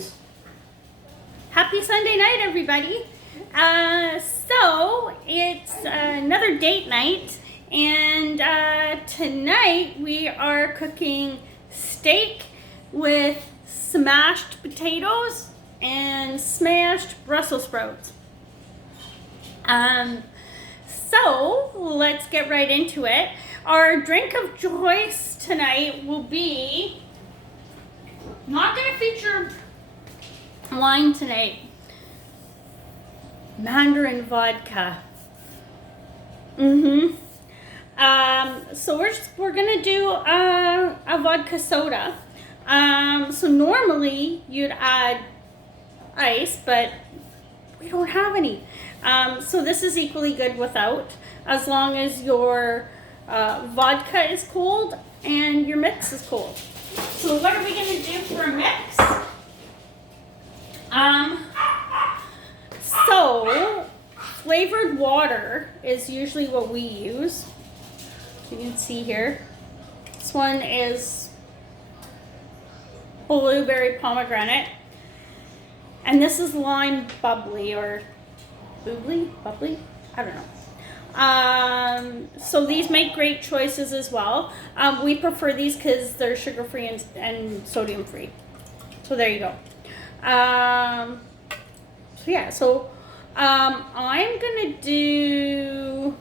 right. Happy Sunday night, everybody. So it's another date night, and tonight we are cooking steak with smashed potatoes and smashed Brussels sprouts. So let's get right into it. Our drink of choice tonight will be, not going to feature wine tonight, Mandarin vodka. So we're gonna do a vodka soda. So normally you'd add ice, but we don't have any. So this is equally good without, as long as your vodka is cold and your mix is cold. So what are we gonna do for a mix? So flavored water is usually what we use. You can see here. This one is blueberry pomegranate. And this is lime bubbly or bubbly? I don't know. So these make great choices as well. We prefer these because they're sugar-free and sodium-free. So there you go. So I'm gonna do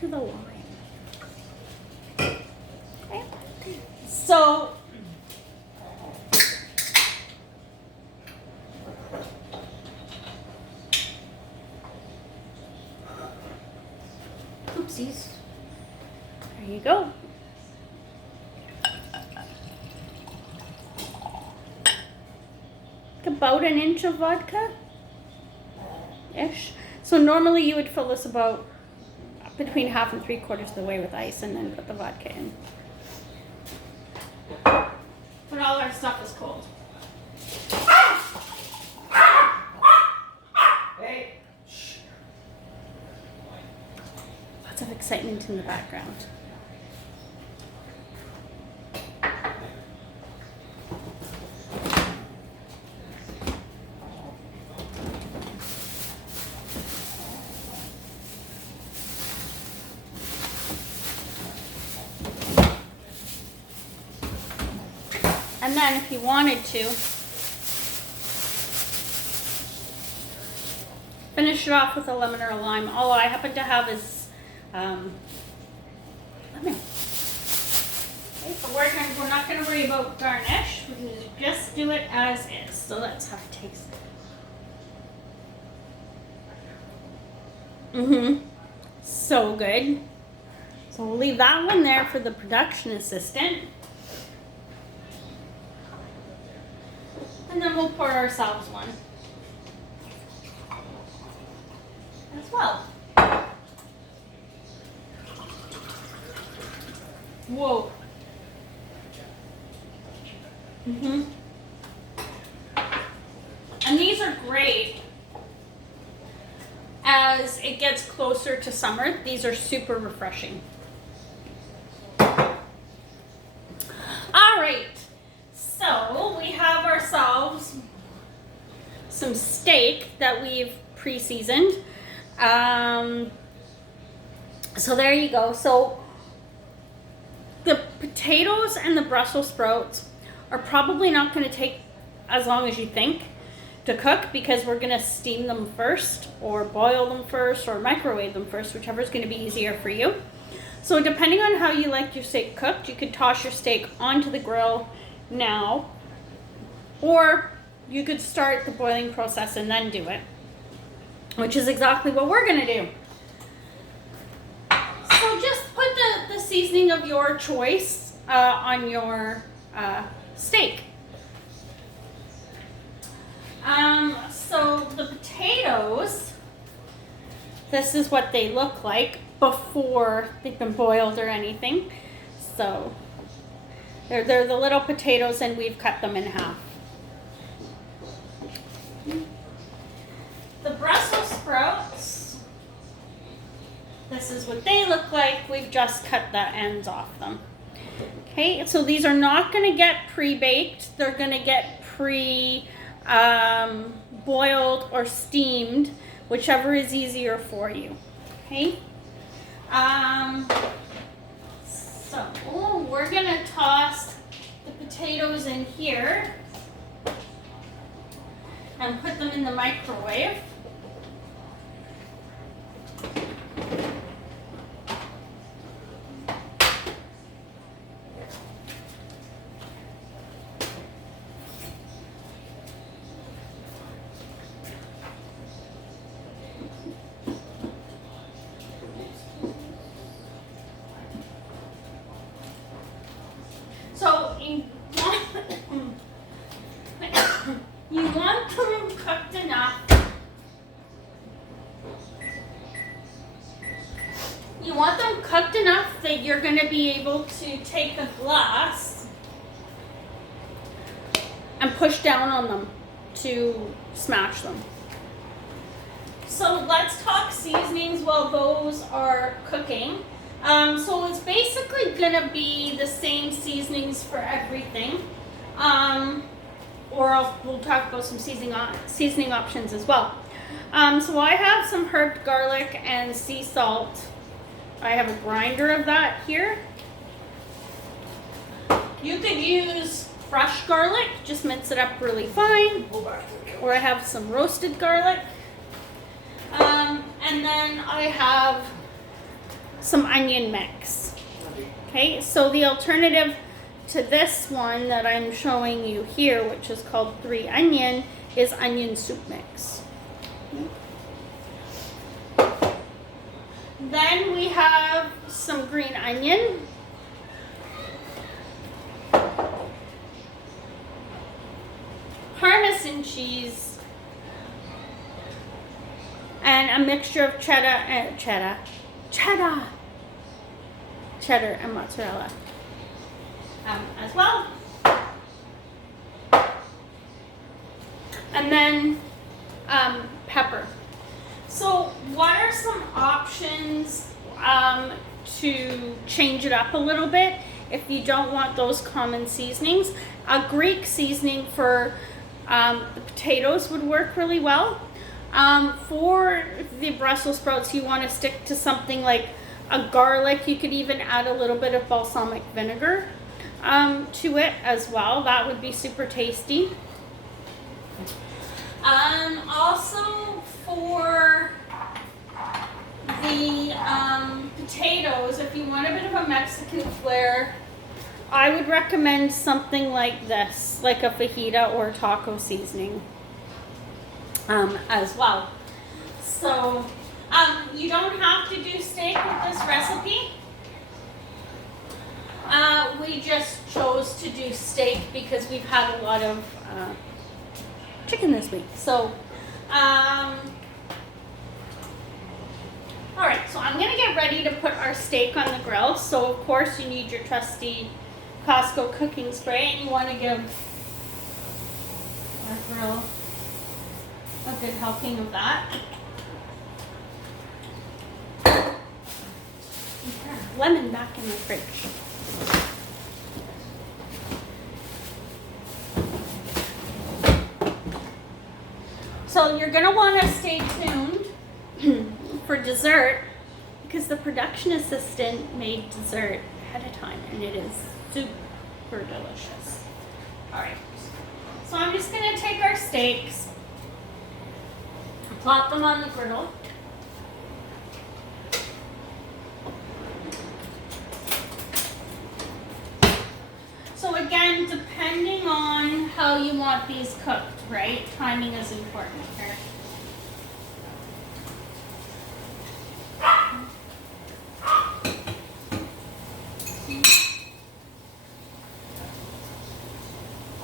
the lime. Okay. So oopsies. There you go. About an inch of vodka ish. So normally you would fill this about between half and 3/4 of the way with ice and then put the vodka in. But all our stuff is cold. Hey. Lots of excitement in the background. And then if you wanted to, finish it off with a lemon or a lime. All I happen to have is lemon. Okay, so we're not going to worry about garnish. We're going to just do it as is. So let's have a taste. So good. So we'll leave that one there for the production assistant. And then we'll pour ourselves one as well. Whoa. And these are great as it gets closer to summer. These are super refreshing. All right. So we have ourselves some steak that we've pre-seasoned. So there you go. So the potatoes and the Brussels sprouts are probably not going to take as long as you think to cook, because we're going to steam them first or boil them first or microwave them first, whichever is going to be easier for you. So depending on how you like your steak cooked, you could toss your steak onto the grill now, or you could start the boiling process and then do it, which is exactly what we're going to do. So just put the seasoning of your choice on your steak. So the potatoes, this is what they look like before they've been boiled or anything. So they're the little potatoes, and we've cut them in half. The Brussels sprouts, this is what they look like. We've just cut the ends off them. Okay, so these are not going to get pre-baked. They're going to get boiled or steamed, whichever is easier for you. Okay. So we're gonna toss the potatoes in here and put them in the microwave. So you want them cooked enough. You want them cooked enough that you're going to be able to take a glass and push down on them to smash them. So let's talk seasonings while those are cooking. So it's basically going to be the same seasonings for everything. We'll talk about some seasoning options as well. So I have some herb garlic and sea salt. I have a grinder of that here. You could use fresh garlic, just mince it up really fine. Or I have some roasted garlic. And then I have some onion mix. Okay, so the alternative to this one that I'm showing you here, which is called 3 onion, is onion soup mix. Then we have some green onion. Parmesan cheese. And a mixture of cheddar and mozzarella as well. And then pepper. So what are some options to change it up a little bit if you don't want those common seasonings? A Greek seasoning for the potatoes would work really well. For the Brussels sprouts, you want to stick to something like a garlic. You could even add a little bit of balsamic vinegar to it as well. That would be super tasty. Also for the potatoes, if you want a bit of a Mexican flair, I would recommend something like this, like a fajita or taco seasoning as well. So you don't have to do steak with this recipe. We just chose to do steak because we've had a lot of chicken this week. So, all right, so I'm gonna get ready to put our steak on the grill. So of course you need your trusty Costco cooking spray, and you want to give our grill a good helping of that. Lemon back in the fridge. So you're going to want to stay tuned for dessert because the production assistant made dessert ahead of time and it is super delicious. All right, so I'm just going to take our steaks, plop them on the griddle. So again, depending on how you want these cooked, right? Timing is important here.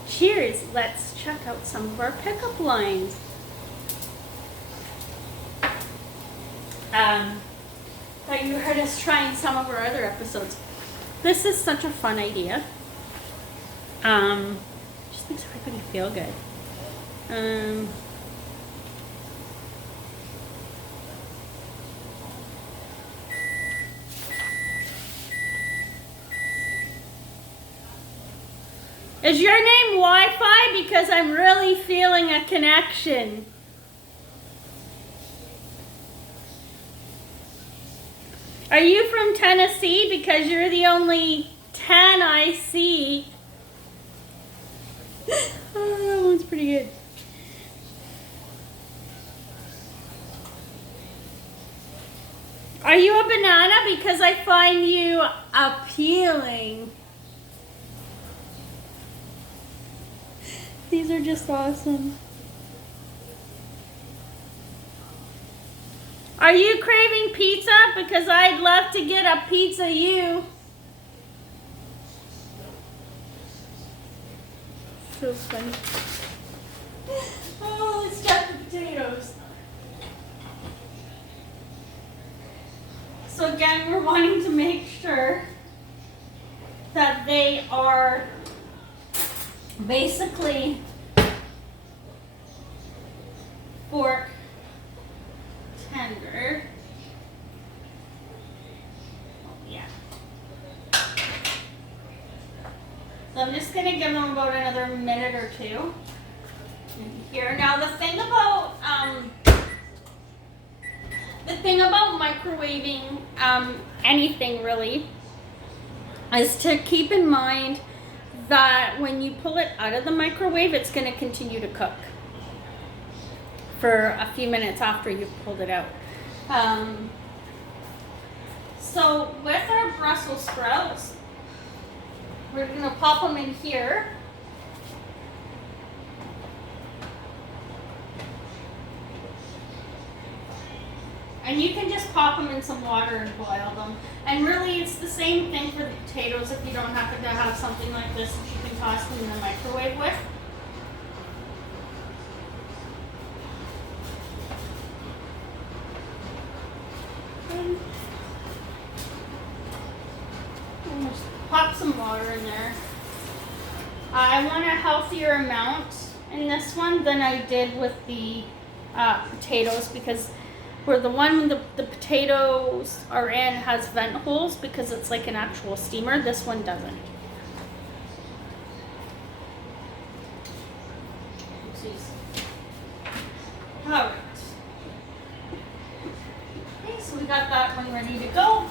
Cheers! Let's check out some of our pickup lines. That you heard us trying some of our other episodes. This is such a fun idea. Just makes everybody feel good. Is your name Wi-Fi? Because I'm really feeling a connection. Are you from Tennessee? Because you're the only 10 I see. Oh, that one's pretty good. Are you a banana? Because I find you appealing. These are just awesome. Are you craving pizza? Because I'd love to get a pizza you. So funny. Oh, let's check the potatoes. So again, we're wanting to make sure that they are basically fork tender. Oh, yeah. So I'm just going to give them about another minute or two in here. Now the thing about microwaving anything really is to keep in mind that when you pull it out of the microwave, it's going to continue to cook for a few minutes after you've pulled it out. So with our Brussels sprouts, we're going to pop them in here. And you can just pop them in some water and boil them. And really it's the same thing for the potatoes if you don't happen to have something like this that you can toss them in the microwave with. And just pop some water in there. I want a healthier amount in this one than I did with the potatoes, because where the one the potatoes are in has vent holes because it's like an actual steamer, this one doesn't. Alright. Okay, so we got that one ready to go.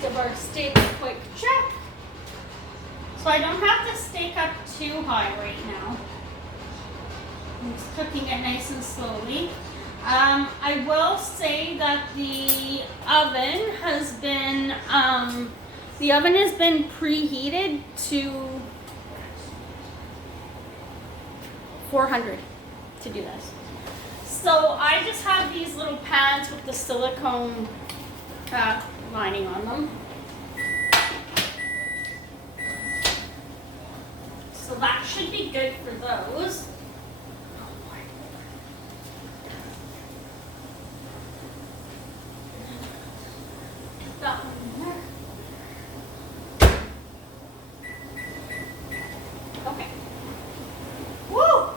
Give our steak a quick check. So I don't have to steak up too high right now. I'm just cooking it nice and slowly. I will say that the oven has been preheated to 400 to do this. So I just have these little pads with the silicone lining on them. So that should be good for those. Put that one in there. Okay. Woo!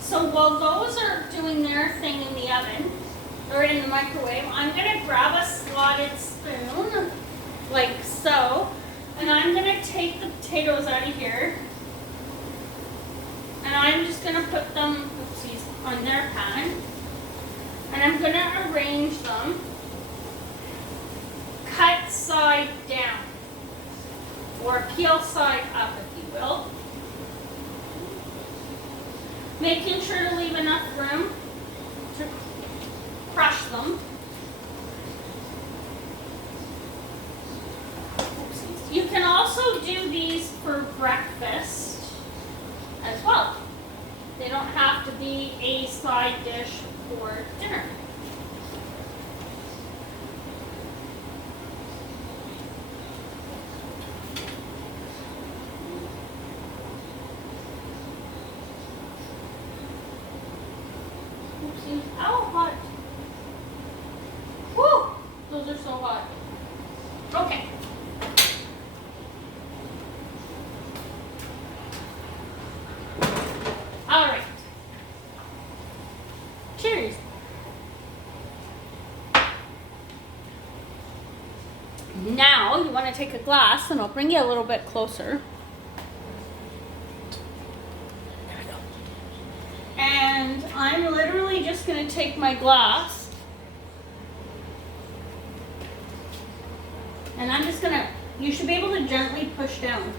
So while those are doing their thing in the oven, or in the microwave, I'm going to grab a slotted spoon, like so, and I'm going to take the potatoes out of here, and I'm just going to put them, oopsies, on their pan, and I'm going to arrange them, cut side down, or peel side up, if you will. Making sure to leave enough room to crush them. Oopsies. You can also do these for breakfast as well. They don't have to be a side dish for dinner. Oopsies. Ow, hot. Woo! Those are so hot. take a glass, and I'll bring you a little bit closer. There we go. And I'm literally just going to take my glass, and I'm just going to, you should be able to gently push down.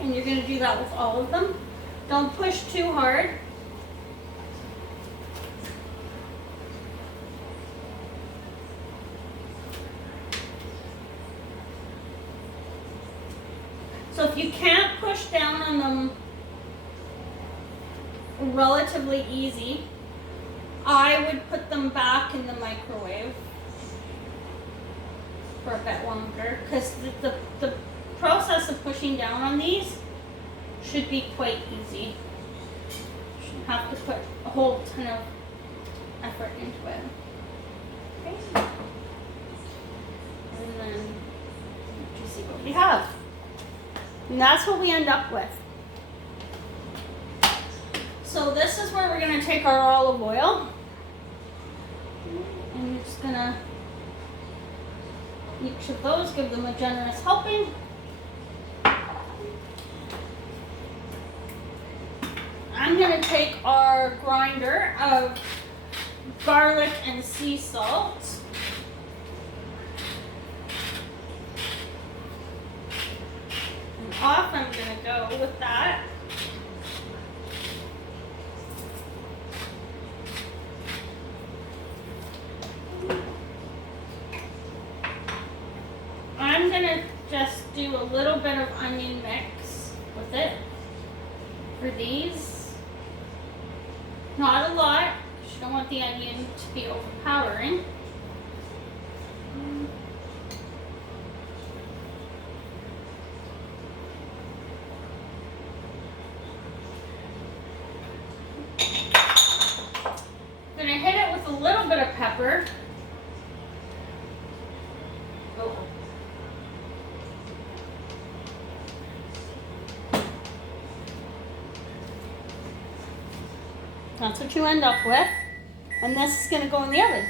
And you're going to do that with all of them. Don't push too hard. So if you can't push down on them relatively easy, I would put them back in the microwave for a bit longer, because the process of pushing down on these should be quite easy. You shouldn't have to put a whole ton of effort into it. Okay. And then you see what we have. And that's what we end up with. So this is where we're going to take our olive oil. And you're just going to, each of those, give them a generous helping. I'm going to take our grinder of garlic and sea salt. And off I'm going to go with that. I'm going to just do a little bit of onion mix with it for these. Not a lot, because you don't want the onion to be overpowering. I'm going to hit it with a little bit of pepper. Oh. That's what you end up with. And this is going to go in the oven.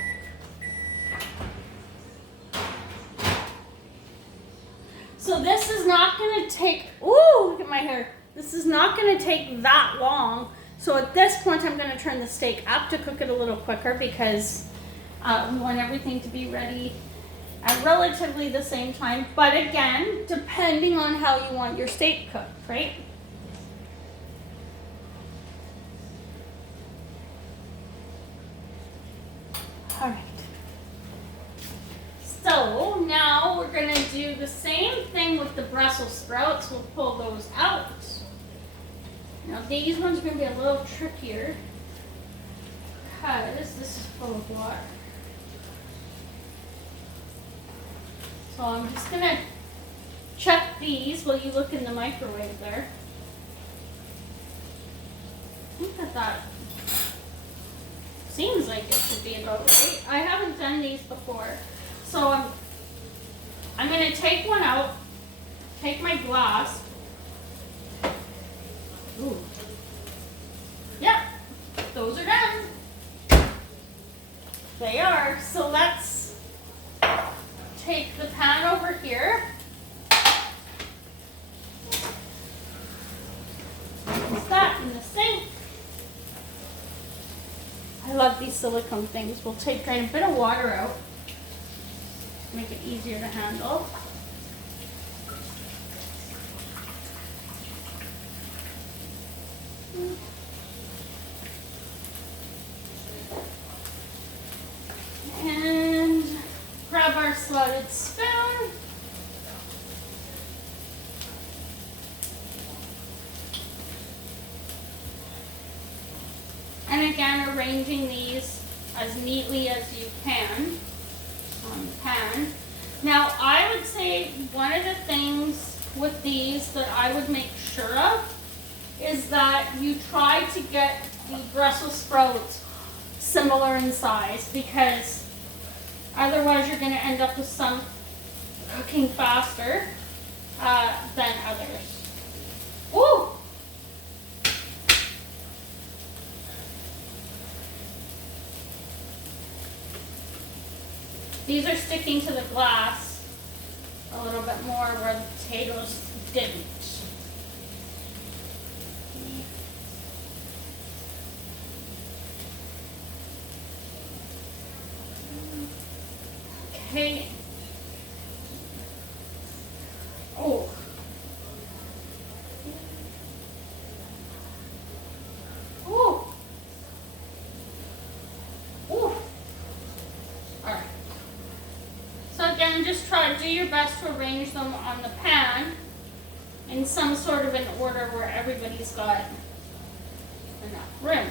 So this is not going to take, ooh, look at my hair. This is not going to take that long. So at this point, I'm going to turn the steak up to cook it a little quicker, because we want everything to be ready at relatively the same time. But again, depending on how you want your steak cooked, right? All right. So now we're going to do the same thing with the Brussels sprouts. We'll pull those out. Now these ones are going to be a little trickier, because this is full of water. So I'm just going to check these while you look in the microwave there. Look at that. Seems like it should be about right. I haven't done these before. So I'm going to take one out, take my glass. Ooh. Yep, those are done. They are. So let's take the pan over here. Put that in the sink. I love these silicone things. We'll drain a bit of water out to make it easier to handle. And grab our slotted spoon. And again, arranging these as neatly as you can on the pan. Now, I would say one of the things with these that I would make sure of is that you try to get the Brussels sprouts similar in size, because otherwise you're going to end up with some cooking faster than others. Ooh! These are sticking to the glass, bit more where the potatoes didn't. Okay. Oh. Oh. Oh. Alright. So again, just try to do your best to arrange them on the pan in some sort of an order where everybody's got enough room.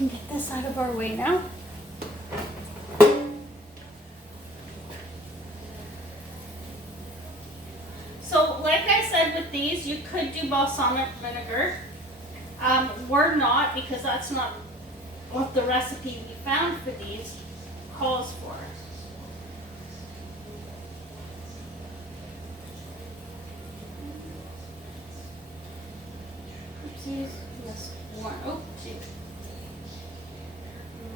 Get this out of our way now. So like I said with these, you could do balsamic vinegar. We're not, because that's not what the recipe we found for these calls for. Oopsies, missed one. Oh, geez.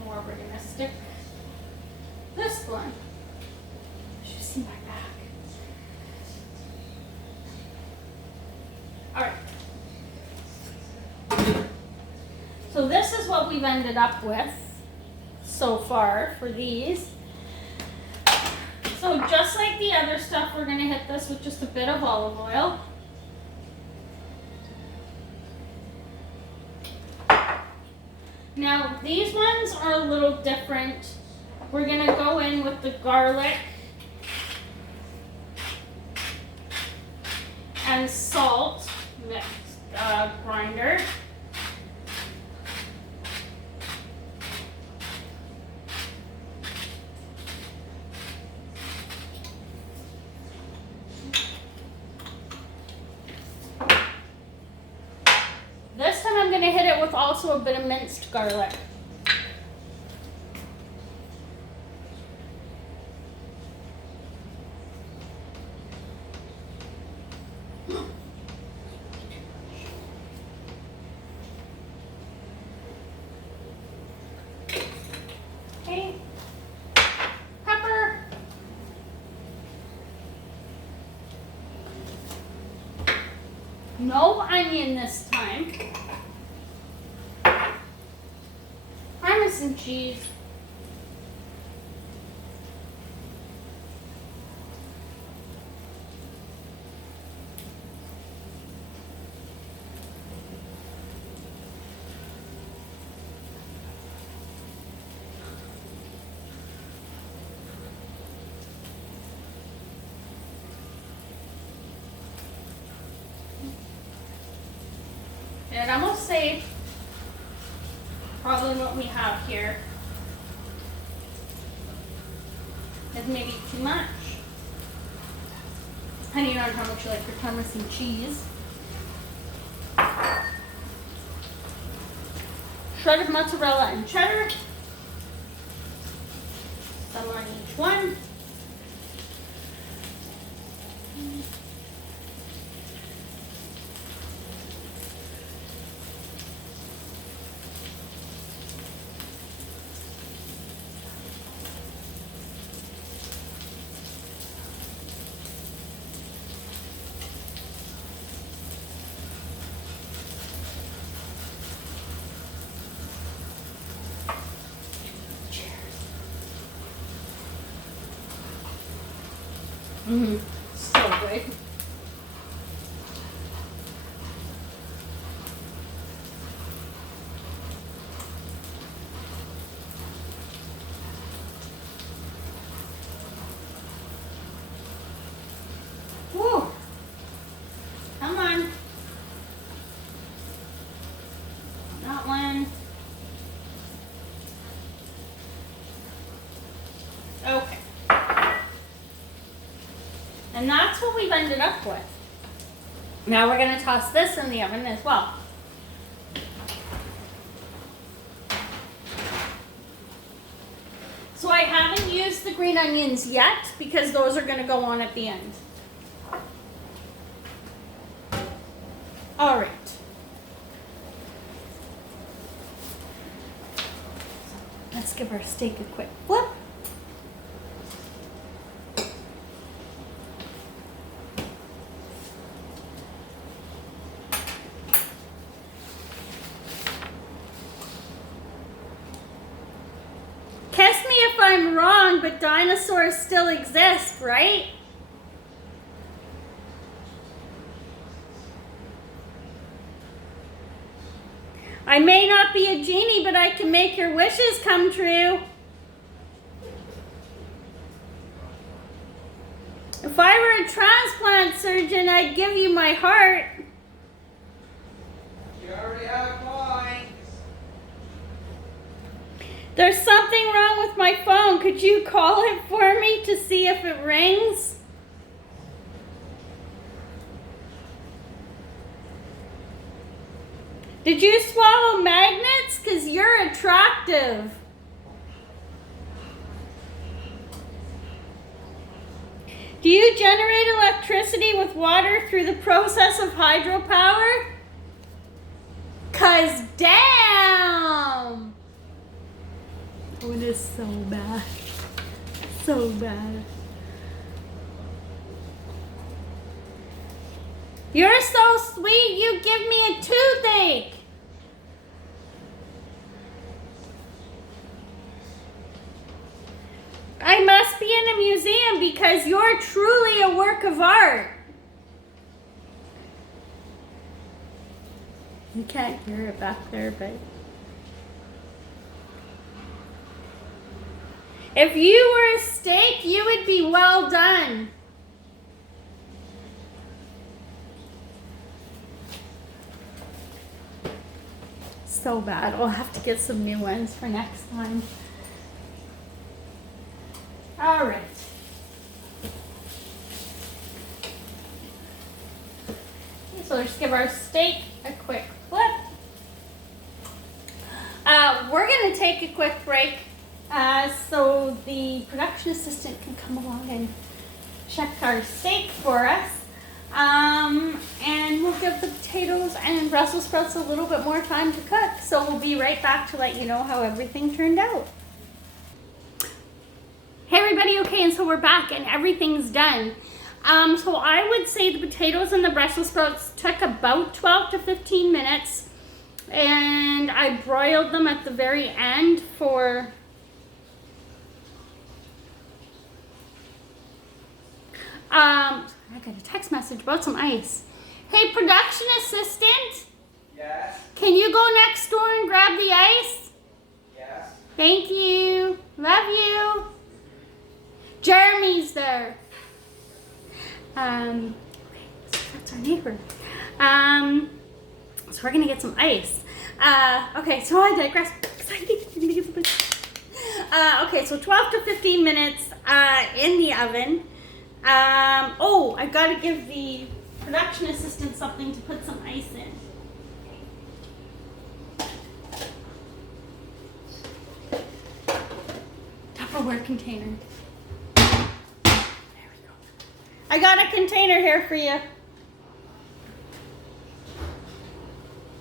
More we're gonna stick this one. You should see my back. Alright. So this is what we've ended up with so far for these. So just like the other stuff, we're gonna hit this with just a bit of olive oil. Now, these ones are a little different. We're going to go in with the garlic and salt mixed grinder. This time I'm going to hit it with also a bit of minced garlic. Okay. Pepper. No onion this time. Parmesan cheese. And I'm gonna say probably what we have here is maybe too much, depending on how much you like your Parmesan cheese. Shredded mozzarella and cheddar, some on each one. So good. Woo! Come on. That one. Okay. And that's what we've ended up with. Now we're going to toss this in the oven as well. So I haven't used the green onions yet because those are going to go on at the end. All right. Let's give our steak a quick flip. Kiss me if I'm wrong, but dinosaurs still exist, right? I may not be a genie, but I can make your wishes come true. If I were a transplant surgeon, I'd give you my heart. You already have mine. There's something wrong with my phone. Could you call it for me to see if it rings? Did you swallow magnets? 'Cause you're attractive. Do you generate electricity with water through the process of hydropower? 'Cause damn! Oh, it is so bad. So bad. You're so sweet, you give me a toothache. I must be in a museum because you're truly a work of art. You can't hear it back there, but if you were a steak, you would be well done. So bad. I'll have to get some new ones for next time. All right. So let's give our steak a quick flip. We're gonna take a quick break so the production assistant can come along and check our steak for us. And we'll give the potatoes and Brussels sprouts a little bit more time to cook. So we'll be right back to let you know how everything turned out. Hey everybody, okay, and so we're back and everything's done. So I would say the potatoes and the Brussels sprouts took about 12 to 15 minutes. And I broiled them at the very end for I got a text message about some ice. Hey, production assistant. Yes. Can you go next door and grab the ice? Yes. Thank you. Love you. Jeremy's there. Okay, so that's our neighbor. So we're gonna get some ice. Okay, so I digress. Okay, so 12 to 15 minutes in the oven. Oh, I gotta give the production assistant something to put some ice in. Tupperware container. There we go. I got a container here for you.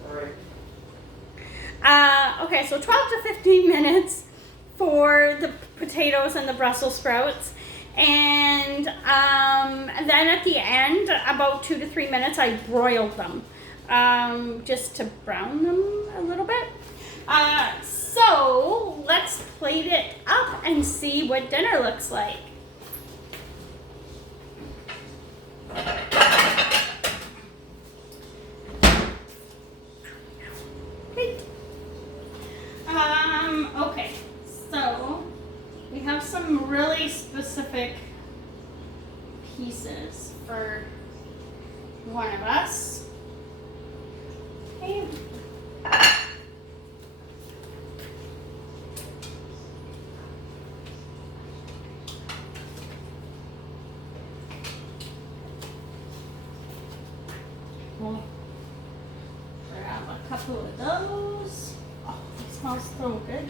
All right. Okay, so 12 to 15 minutes for the potatoes and the Brussels sprouts. And then at the end, about 2 to 3 minutes, I broiled them just to brown them a little bit. So let's plate it up and see what dinner looks like. Great. Okay, so we have some really specific pieces for one of us. Okay. We'll grab a couple of those. Oh, it smells so good.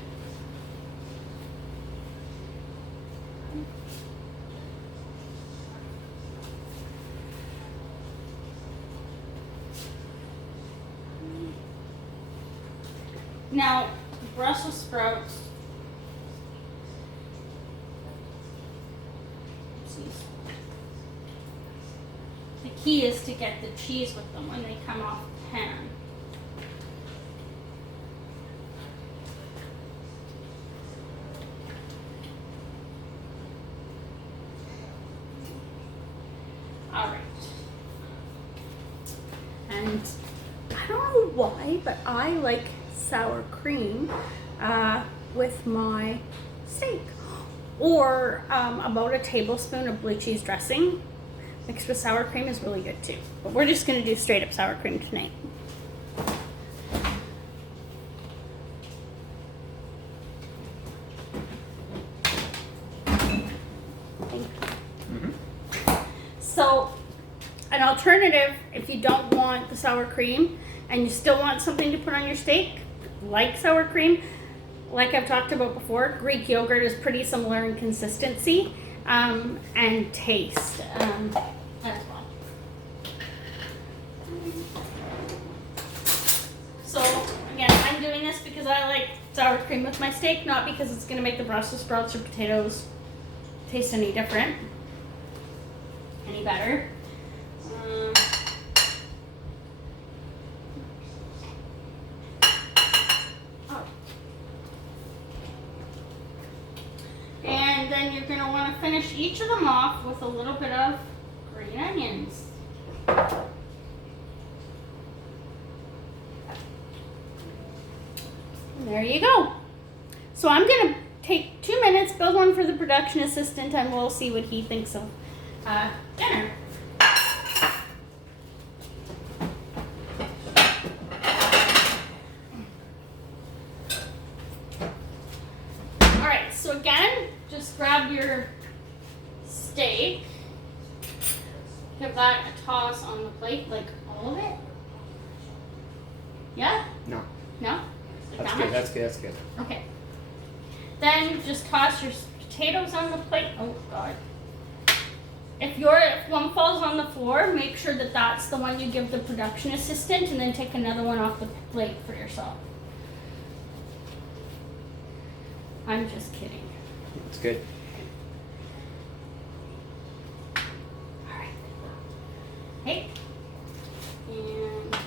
Now, Brussels sprouts Oopsies. The key is to get the cheese with them when they come off the pan. Alright. And I don't know why, but I like sour cream with my steak. Or about a tablespoon of blue cheese dressing mixed with sour cream is really good too. But we're just going to do straight up sour cream tonight. So, an alternative, if you don't want the sour cream and you still want something to put on your steak, like sour cream, like I've talked about before, Greek yogurt is pretty similar in consistency and taste as well. So, again, I'm doing this because I like sour cream with my steak, not because it's going to make the Brussels sprouts or potatoes taste any different. Any better. And then you're going to want to finish each of them off with a little bit of green onions. And there you go. So I'm going to take 2 minutes, build one for the production assistant, and we'll see what he thinks of dinner. Alright, so again, just grab your steak, give that a toss on the plate, like all of it. Yeah? No. No? Like That's that good. much? That's good. That's good. Okay. Then just toss your potatoes on the plate. Oh God. If one falls on the floor, make sure that that's the one you give the production assistant, and then take another one off the plate for yourself. I'm just kidding. It's good. All right. Hey. And.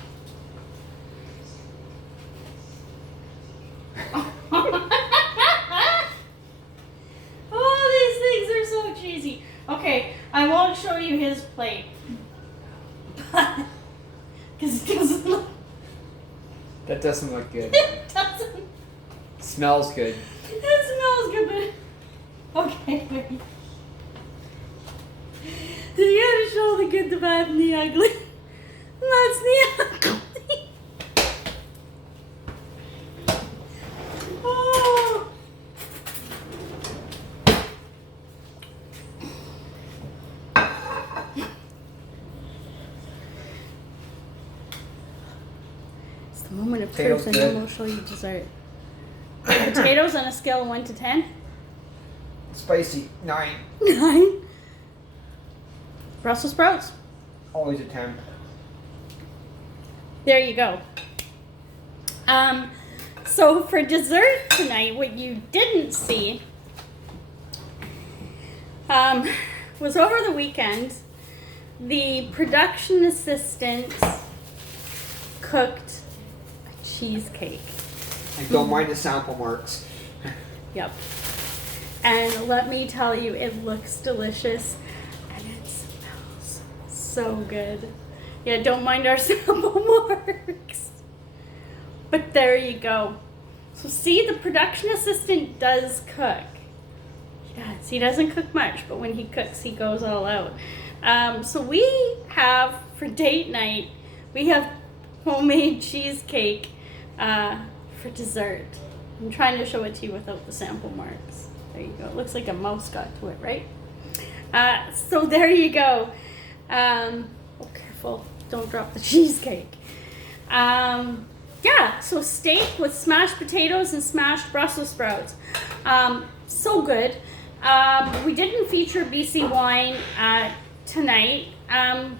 Oh, these things are so cheesy. Okay, I won't show you his plate. Because it doesn't look. That doesn't look good. It doesn't. Smells good. It smells good, but. Okay, wait. So you gotta show the good, the bad, and the ugly. And that's the ugly. Oh. It's the moment of Potatoes truth, and then good. we'll show you dessert. Potatoes on a scale of 1 to 10. Spicy. 9. 9. Brussels sprouts. Always a 10. There you go. So for dessert tonight, what you didn't see was over the weekend, the production assistant cooked a cheesecake. And don't mind the sample marks. Yep. And let me tell you, it looks delicious and it smells so good. Yeah, don't mind our sample marks. But there you go. So see, the production assistant does cook. He does. He doesn't cook much, but when he cooks, he goes all out. So we have, for date night, we have homemade cheesecake for dessert. I'm trying to show it to you without the sample marks. There you go. It looks like a mouse got to it, right? So there you go. Oh, careful. Don't drop the cheesecake. Yeah, so steak with smashed potatoes and smashed Brussels sprouts. So good. We didn't feature BC wine tonight,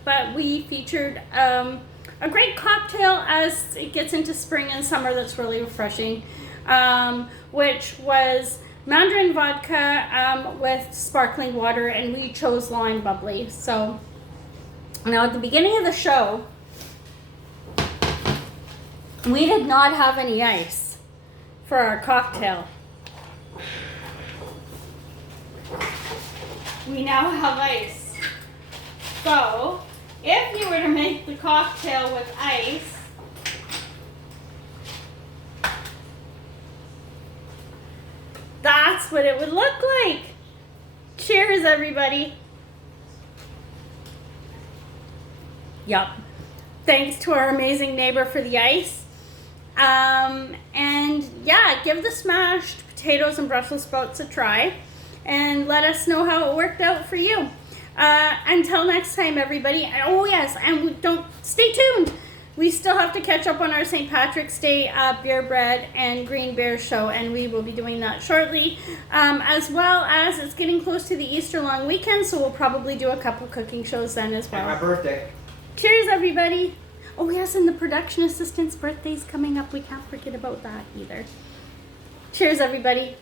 but we featured a great cocktail as it gets into spring and summer that's really refreshing, which was mandarin vodka with sparkling water, and we chose lime bubbly. So now at the beginning of the show, we did not have any ice for our cocktail. We now have ice. So if you were to make the cocktail with ice, that's what it would look like. Cheers, everybody. Yup. Thanks to our amazing neighbor for the ice. And yeah, give the smashed potatoes and Brussels sprouts a try and let us know how it worked out for you. Until next time, everybody. Oh yes, and stay tuned. We still have to catch up on our St. Patrick's Day beer bread and green bear show, and we will be doing that shortly. As well as it's getting close to the Easter long weekend, so we'll probably do a couple cooking shows then as well. And my birthday. Cheers, everybody. Oh yes, and the production assistant's birthday's coming up. We can't forget about that either. Cheers, everybody.